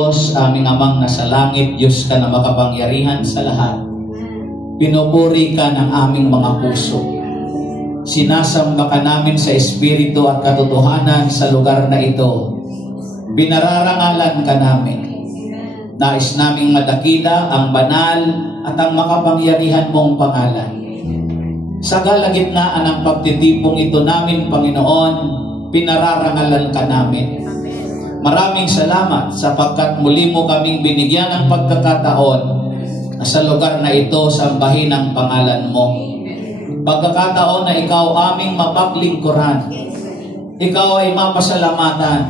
Diyos, aming Amang nasa langit, Diyos ka na makapangyarihan sa lahat. Pinupuri ka ng aming mga puso. Sinasamba ka namin sa Espiritu at katotohanan sa lugar na ito. Binararangalan ka namin. Nais naming madakila ang banal at ang makapangyarihan mong pangalan. Sa kalagitnaan ng pagtitipong ito namin, Panginoon, pinararangalan ka namin. Maraming salamat sapagkat muli mo kaming binigyan ng pagkakataon na sa lugar na ito sambahin ang pangalan mo. Pagkakataon na ikaw aming mapaglingkuran. Ikaw ay mapasalamatan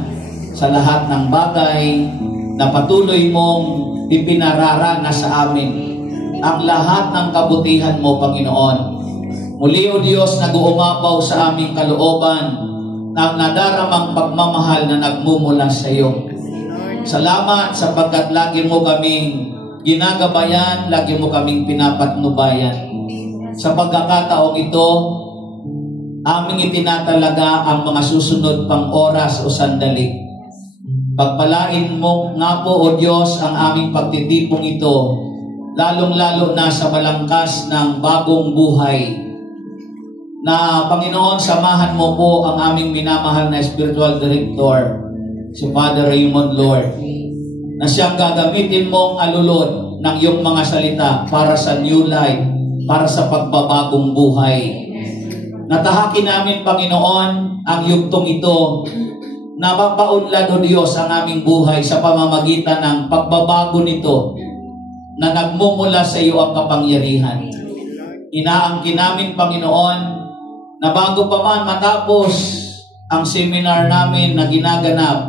sa lahat ng bagay na patuloy mong ipinararana sa amin. Ang lahat ng kabutihan mo, Panginoon. Muli, O Diyos, nag-uumapaw sa aming kalooban ng nadaramang pagmamahal na nagmumula sa iyo. Salamat sapagkat lagi mo kaming ginagabayan, lagi mo kaming pinapatnubayan. Sa pagkakataong ito, aming itinatalaga ang mga susunod pang oras o sandali. Pagpalain mo nga po, O Diyos, ang aming pagtitipong ito, lalong-lalo na sa balangkas ng bagong buhay. Na Panginoon, samahan mo po ang aming minamahal na spiritual director, si Father Raymond Lord, na siyang gagamitin mong alulod ng iyong mga salita para sa new life, para sa pagbabagong buhay. Natahakin namin, Panginoon, ang yugtong ito na mapaunlad, O Diyos, ang aming buhay sa pamamagitan ng pagbabago nito na nagmumula sa iyo ang kapangyarihan. Inaangkin namin, Panginoon, na bago pa man matapos ang seminar namin na ginaganap,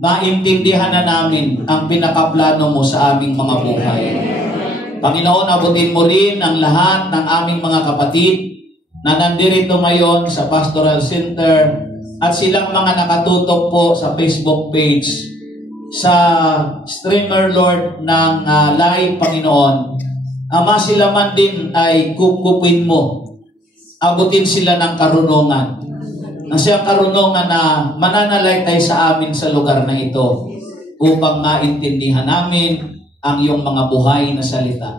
maintindihan na namin ang pinakaplano mo sa aming mga buhay. Panginoon, abutin mo rin ang lahat ng aming mga kapatid na nandirito ngayon sa Pastoral Center at silang mga nakatutok po sa Facebook page, sa streamer, Lord, ng live, Panginoon. Ama, sila man din ay kukupin mo. Abutin sila ng karunungan. Ang siyang karunungan na mananalaytay sa amin sa lugar na ito upang maintindihan namin ang iyong mga buhay na salita.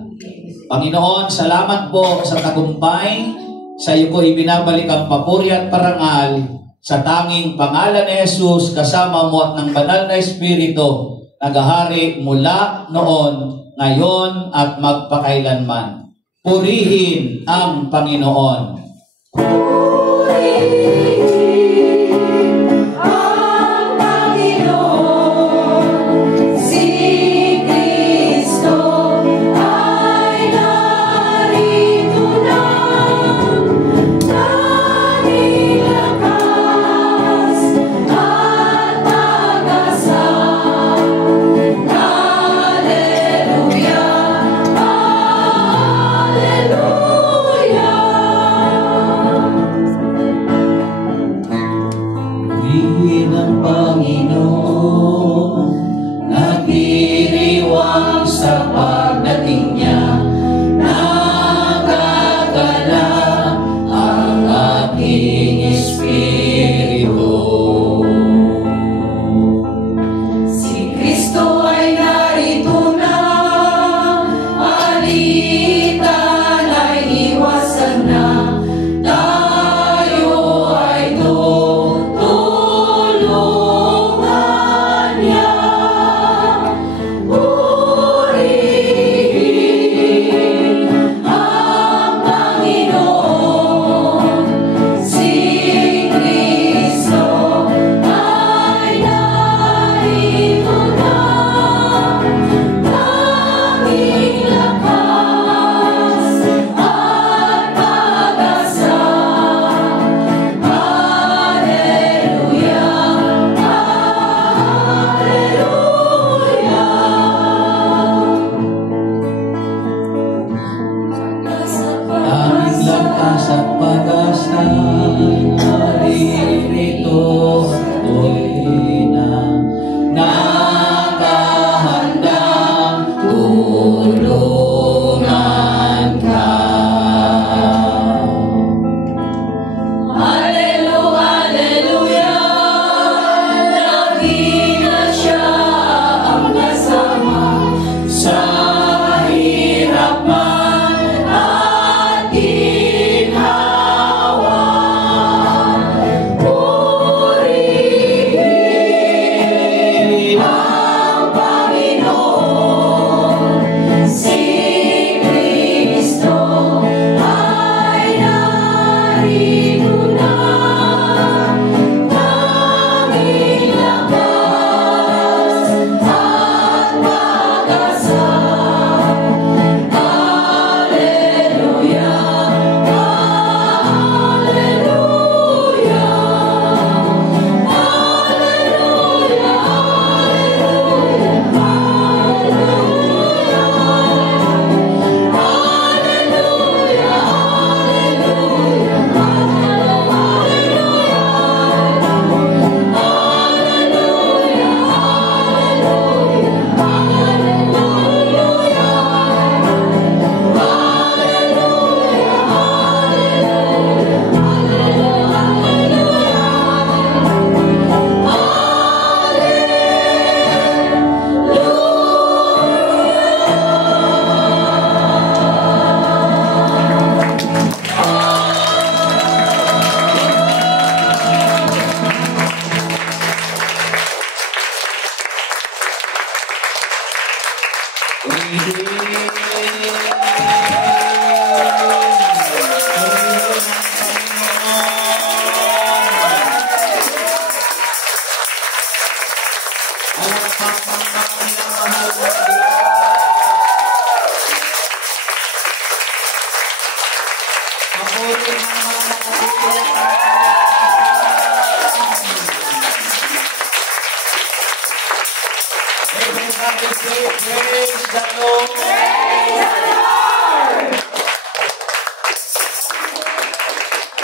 Panginoon, salamat po sa tagumpay. Sa iyo ko ibinabalik ang papuri at parangal sa tanging pangalan ni Jesus kasama mo at ng banal na Espiritu naghahari mula noon, ngayon at magpakailanman. Purihin ang Panginoon. Praise the Lord.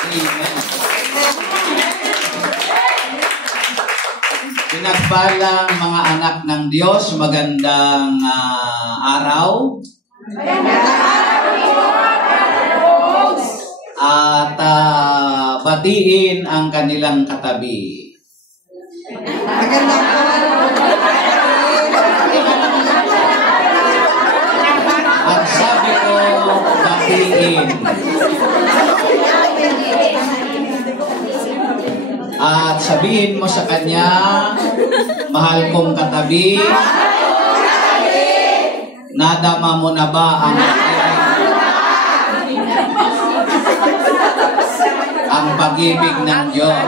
Amen. Pinagpalang mga anak ng Diyos, magandang araw. At batiin ang kanilang katabi. Magandang araw. At sabi ko, batiin. At sabihin mo sa kanya, mahal kong katabi, nadama mo na ba ang pag-ibig ng Diyos?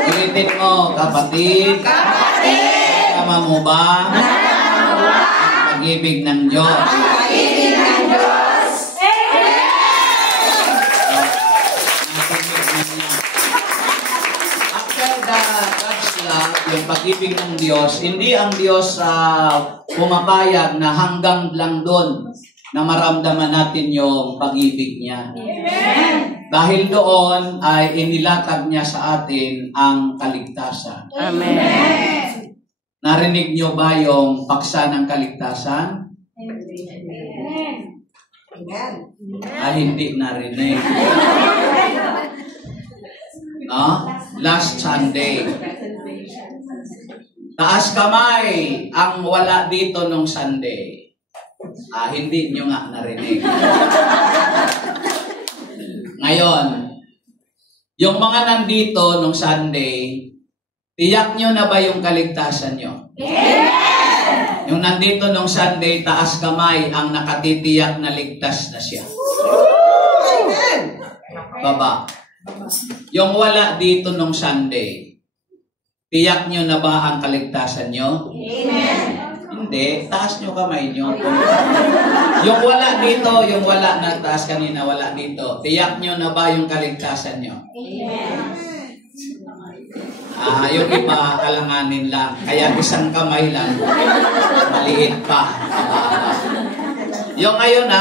Ulitin mo, kapatid, nadama mo ba ang pag-ibig ng Diyos? After God's love, yung pag-ibig ng Diyos, hindi ang Diyos pumapayag na hanggang lang doon na maramdaman natin yung pag-ibig niya. Dahil doon ay inilatag niya sa atin ang kaligtasan. Amen. Narinig niyo ba yung paksa ng kaligtasan? Ay, hindi narinig. No? Last Sunday. Taas kamay ang wala dito nung Sunday. Hindi niyo nga narinig. Ngayon, yung mga nandito nung Sunday, tiyak nyo na ba yung kaligtasan nyo? Amen! Yung nandito nung Sunday, taas kamay ang nakatitiyak na ligtas na siya. Amen! Baba. Yung wala dito nung Sunday, tiyak nyo na ba ang kaligtasan nyo? Amen! Hindi, taas nyo kamay nyo. Yung wala dito, yung wala nagtaas kanina, wala dito. Tiyak nyo na ba yung kaligtasan nyo? Amen. Yung iba, alanganin lang. Kaya isang kamay lang, maliit pa. Yung ngayon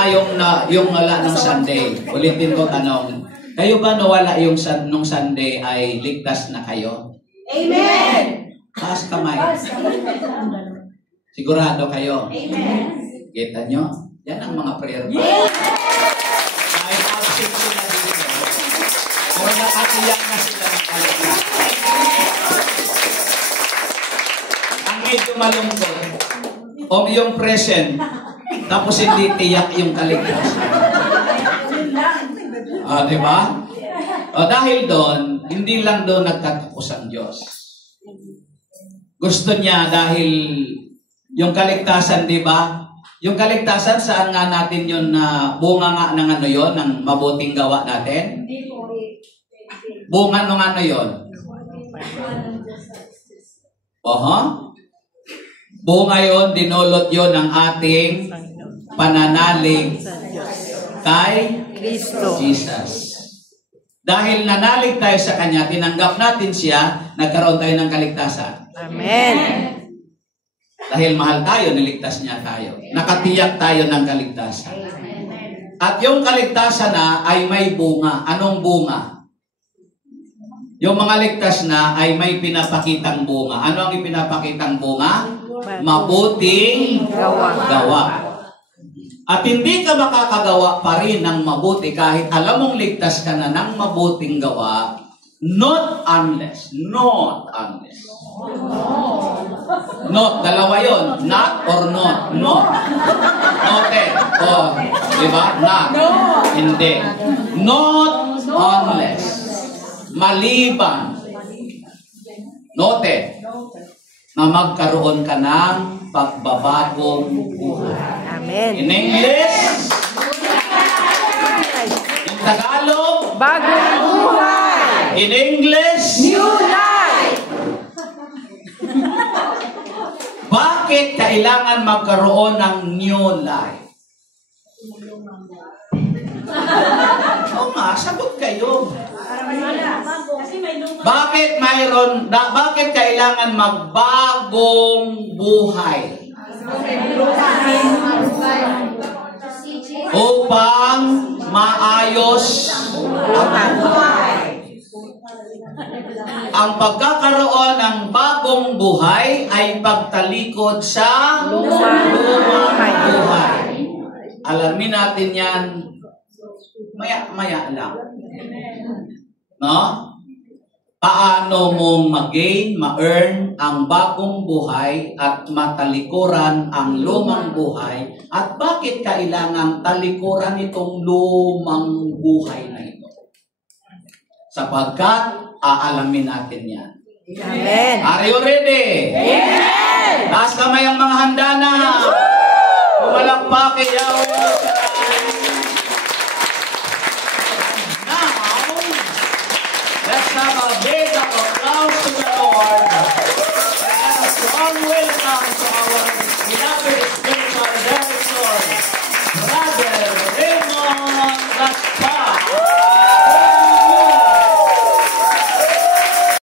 yung wala nung Sunday. Ulitin ko tanong. Kayo ba nawala yung nung Sunday ay ligtas na kayo? Amen! Taas kamay. Sigurado kayo? Amen. Kita nyo? Yan ang mga prayer ba? Kahit absent sila dito, kung nakatiyak na sila ng kaligtasan. Ang medyo malungkot, o yung present, tapos hindi tiyak yung kaligtasan. Diba? Dahil doon, hindi lang doon nagtatapos ang Diyos. Gusto niya dahil yung kaligtasan, di ba? Yung kaligtasan, saan nga natin yun na bunga nga ng ano yun, ng mabuting gawa natin? Bunga ng ano yun? Bunga yun, dinulot yun ng ating pananalig kay Kristo. Jesus. Dahil nanalig tayo sa Kanya, tinanggap natin siya, nagkaroon tayo ng kaligtasan. Amen. Dahil mahal tayo, niligtas niya tayo. Nakatiyak tayo ng kaligtasan. At yung kaligtasan na ay may bunga. Anong bunga? Yung mga ligtas na ay may pinapakitang bunga. Ano ang ipinapakitang bunga? Mabuting gawa. At hindi ka makakagawa pa rin ng mabuti kahit alam mong ligtas ka na ng mabuting gawa, not unless. Not, dalawa yun. Not or not. Not. Noted. Diba? Not. Hindi. Not unless. Maliban. Noted. Na magkaroon ka ng pagbabagong buhay. Amen. In English, in Tagalog, Bagong buhay. in English, New life. bakit kailangan magkaroon ng new life? Oo nga, sagot kayo. Bakit kailangan magbagong buhay? Upang maayos ang buhay. Ang pagkakaroon ng bagong buhay ay pagtalikod sa lumang buhay. Alamin natin yan maya-maya lang. No? Paano mong ma-gain, ma-earn ang bagong buhay at matalikuran ang lumang buhay at bakit kailangang talikuran itong lumang buhay na ito? Sapagkat aalamin natin yan. Amen. Are you ready? Amen. Taas kamay ang mga handa na. Pumalakpak kay Yahweh.